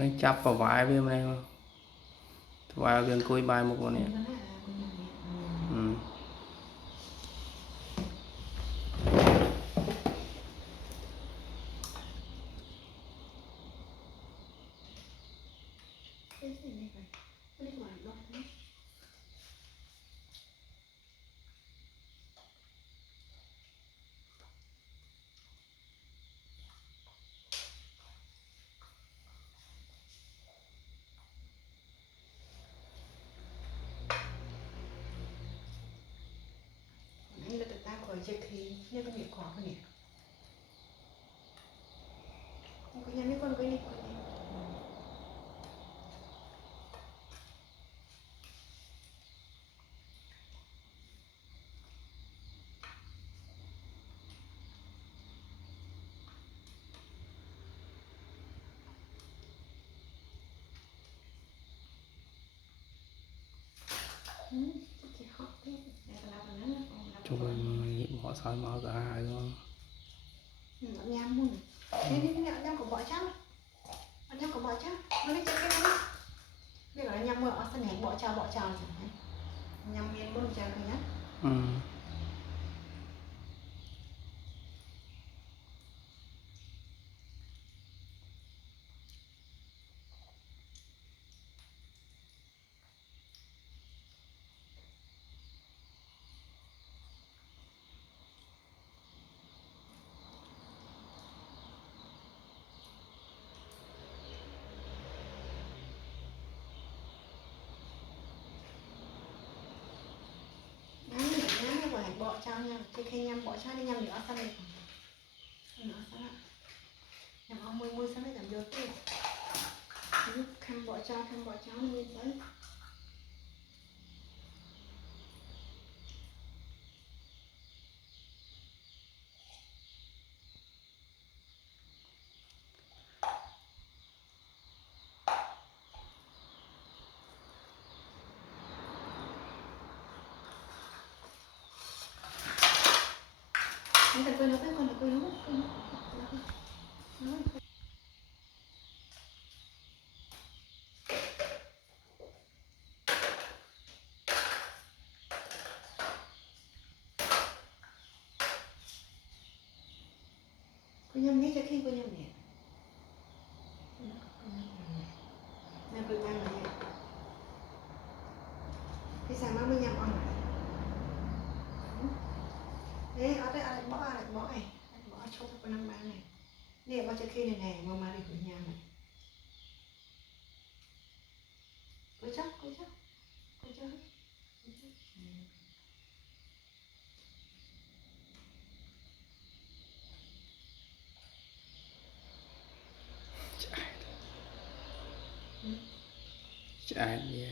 này chắp vào vai bên này vai bên cối bài một con này. Ừ. Chơi thì như con có cái này có nhà mấy con cái này Chúng mình bỏ soi máu cả hai luôn. nhám luôn đi nhám của bọ cháu nhám của bọ cháu nó lấy cái nó đây là nhám mỡ sân hẹn bọ cháu chẳng hạn nhám miên luôn cháu nhá. Bọ cháu nha, khi nhằm bọ cháu đi nhằm nữa sang này, nữa sang ạ, nhằm ông môi sang đây làm được chứ, khăm bọ cháu như thế. Anh cần quên nó với con là quên nó. Cô nhầm nghĩ cho khi cô nhầm nhẹ. Nè cô nhầm nhẹ. Cái sáng nó mới nhầm ăn này. Đấy, ở đây anh bỏ này. Anh bỏ cho cô năm bán này. Nè bỏ cho khi này nè, mà đi của nhà này. Cô chắc. Chạy đi.